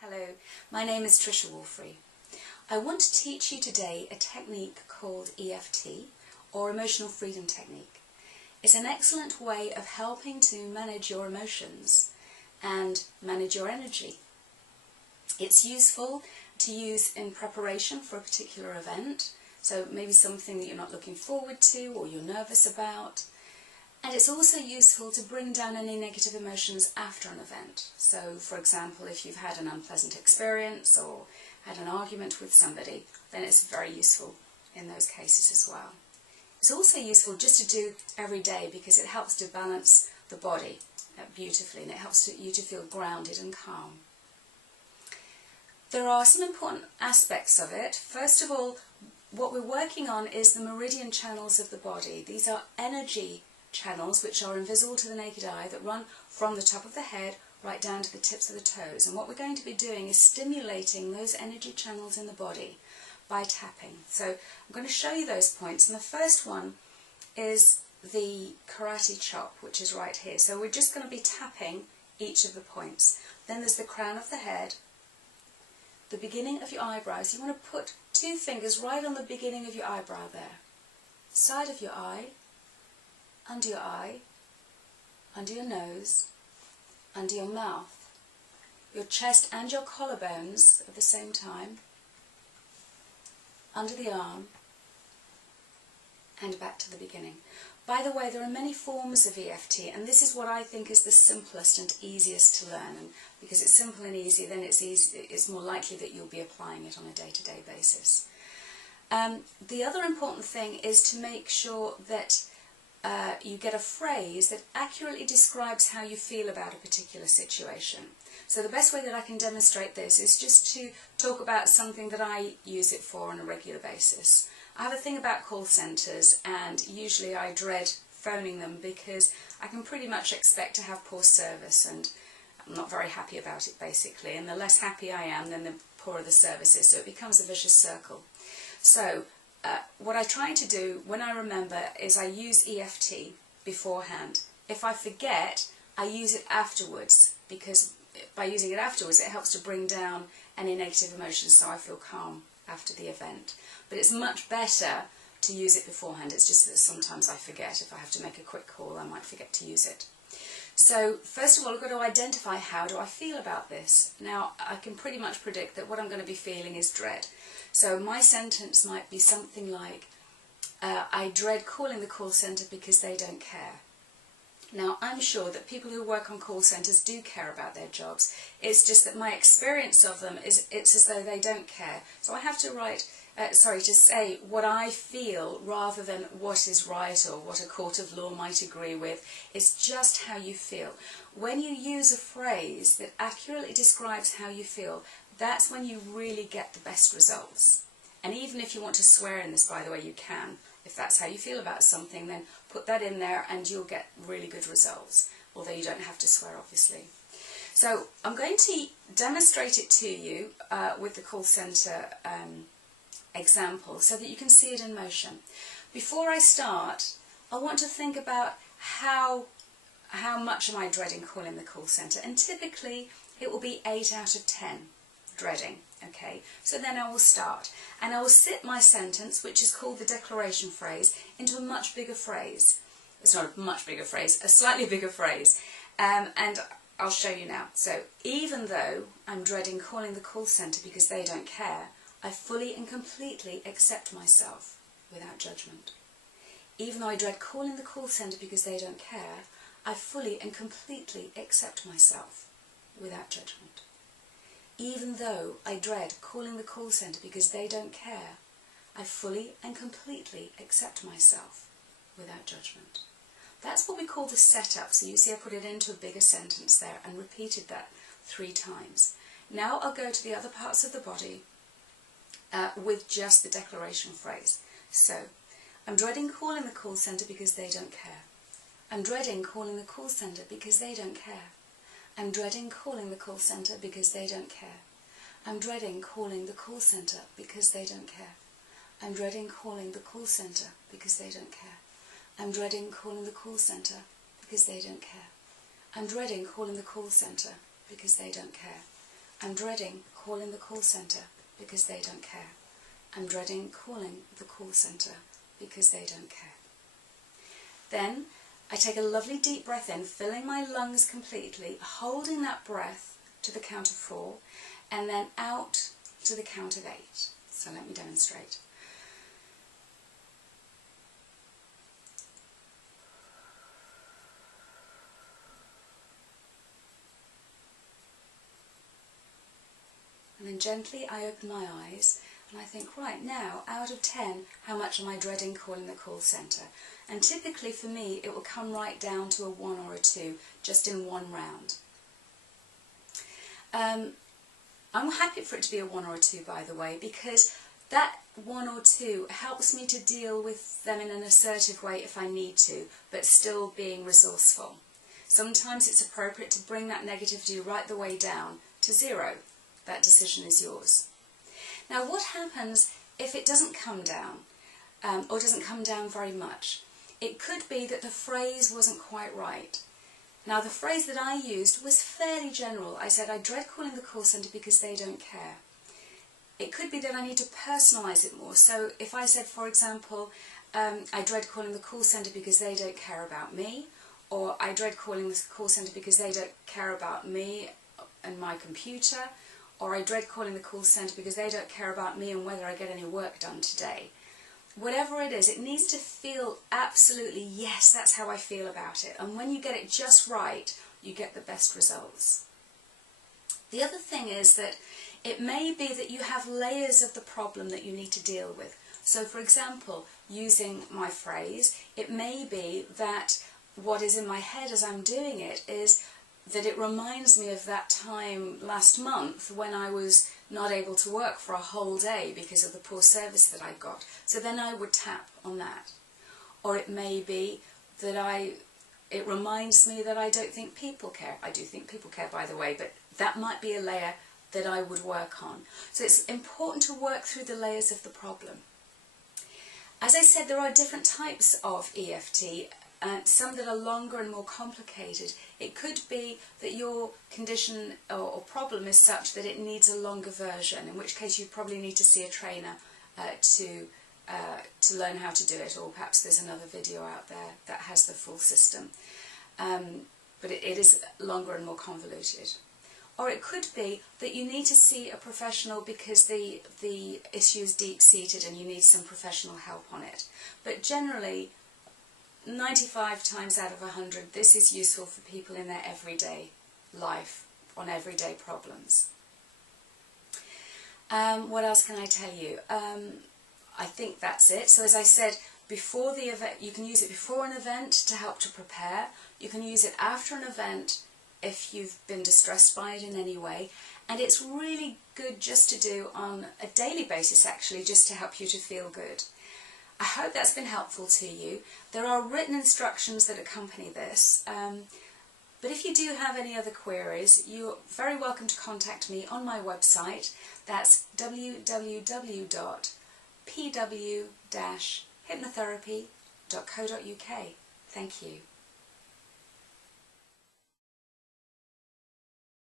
Hello, my name is Tricia Woolfrey. I want to teach you today a technique called EFT, or Emotional Freedom Technique. It's an excellent way of helping to manage your emotions and manage your energy. It's useful to use in preparation for a particular event, so maybe something that you're not looking forward to or you're nervous about. And it's also useful to bring down any negative emotions after an event. So, for example, if you've had an unpleasant experience or had an argument with somebody, then it's very useful in those cases as well. It's also useful just to do every day because it helps to balance the body beautifully, and it helps you to feel grounded and calm. There are some important aspects of it. First of all, what we're working on is the meridian channels of the body. These are energy channels which are invisible to the naked eye that run from the top of the head right down to the tips of the toes. And what we're going to be doing is stimulating those energy channels in the body by tapping. So I'm going to show you those points, and the first one is the karate chop, which is right here. So we're just going to be tapping each of the points. Then there's the crown of the head, the beginning of your eyebrows. You want to put two fingers right on the beginning of your eyebrow there, side of your eye, under your nose, under your mouth, your chest and your collarbones at the same time, under the arm, and back to the beginning. By the way, there are many forms of EFT, and this is what I think is the simplest and easiest to learn. And because it's simple and easy, then it's more likely that you'll be applying it on a day-to-day basis. The other important thing is to make sure that you get a phrase that accurately describes how you feel about a particular situation. So the best way that I can demonstrate this is just to talk about something that I use it for on a regular basis. I have a thing about call centres, and usually I dread phoning them because I can pretty much expect to have poor service, and I'm not very happy about it basically, and the less happy I am, then the poorer the service is, so it becomes a vicious circle. So what I try to do when I remember is I use EFT beforehand. If I forget, I use it afterwards, because by using it afterwards it helps to bring down any negative emotions so I feel calm after the event. But it's much better to use it beforehand. It's just that sometimes I forget. If I have to make a quick call, I might forget to use it. So first of all, I've got to identify how do I feel about this. Now I can pretty much predict that what I'm going to be feeling is dread. So my sentence might be something like, I dread calling the call centre because they don't care. Now I'm sure that people who work on call centres do care about their jobs. It's just that my experience of them is it's as though they don't care. So I have to to say what I feel rather than what is right or what a court of law might agree with. It's just how you feel. When you use a phrase that accurately describes how you feel, that's when you really get the best results. And even if you want to swear in this, by the way, you can. If that's how you feel about something, then put that in there and you'll get really good results, although you don't have to swear, obviously. So I'm going to demonstrate it to you with the call centre example so that you can see it in motion. Before I start, I want to think about how much am I dreading calling the call centre, and typically it will be 8 out of 10 dreading. Okay, so then I will start, and I will sit my sentence, which is called the declaration phrase, into a much bigger phrase. It's not a much bigger phrase, a slightly bigger phrase, and I'll show you now. So, even though I'm dreading calling the call centre because they don't care, I fully and completely accept myself without judgment. Even though I dread calling the call centre because they don't care, I fully and completely accept myself without judgment. Even though I dread calling the call centre because they don't care, I fully and completely accept myself without judgment. That's what we call the setup. So you see I put it into a bigger sentence there and repeated that 3 times. Now I'll go to the other parts of the body with just the declaration phrase. So, I'm dreading calling the call centre because they don't care. I'm dreading calling the call centre because they don't care. I'm dreading calling the call centre because they don't care. I'm dreading calling the call centre because they don't care. I'm dreading calling the call centre because they don't care. I'm dreading calling the call centre because they don't care. I'm dreading calling the call centre because they don't care. I'm dreading calling the call centre because they don't care. I'm dreading calling the call centre because they don't care. Then I take a lovely deep breath in, filling my lungs completely, holding that breath to the count of 4, and then out to the count of 8. So let me demonstrate. And then gently I open my eyes and I think, right, now, out of 10, how much am I dreading calling the call centre? And typically for me, it will come right down to a 1 or a 2, just in one round. I'm happy for it to be a 1 or a 2, by the way, because that 1 or 2 helps me to deal with them in an assertive way if I need to, but still being resourceful. Sometimes it's appropriate to bring that negativity right the way down to 0. That decision is yours. Now, what happens if it doesn't come down, or doesn't come down very much? It could be that the phrase wasn't quite right. Now, the phrase that I used was fairly general. I said, I dread calling the call centre because they don't care. It could be that I need to personalise it more. So if I said, for example, I dread calling the call centre because they don't care about me, or I dread calling the call centre because they don't care about me and my computer, or I dread calling the call centre because they don't care about me and whether I get any work done today. Whatever it is, it needs to feel absolutely, yes, that's how I feel about it. And when you get it just right, you get the best results. The other thing is that it may be that you have layers of the problem that you need to deal with. So, for example, using my phrase, it may be that what is in my head as I'm doing it is that it reminds me of that time last month when I was not able to work for a whole day because of the poor service that I got. So then I would tap on that. Or it may be that it reminds me that I don't think people care. I do think people care, by the way, but that might be a layer that I would work on. So it's important to work through the layers of the problem. As I said, there are different types of EFT, some that are longer and more complicated. It could be that your condition or problem is such that it needs a longer version, in which case you probably need to see a trainer to learn how to do it, or perhaps there's another video out there that has the full system. But it is longer and more convoluted. Or it could be that you need to see a professional because the issue is deep-seated and you need some professional help on it. But generally, 95 times out of 100, this is useful for people in their everyday life, on everyday problems. What else can I tell you? I think that's it. So as I said, before the event, you can use it before an event to help to prepare. You can use it after an event if you've been distressed by it in any way. And it's really good just to do on a daily basis, actually, just to help you to feel good. I hope that's been helpful to you. There are written instructions that accompany this, but if you do have any other queries, you're very welcome to contact me on my website. That's www.pw-hypnotherapy.co.uk. Thank you.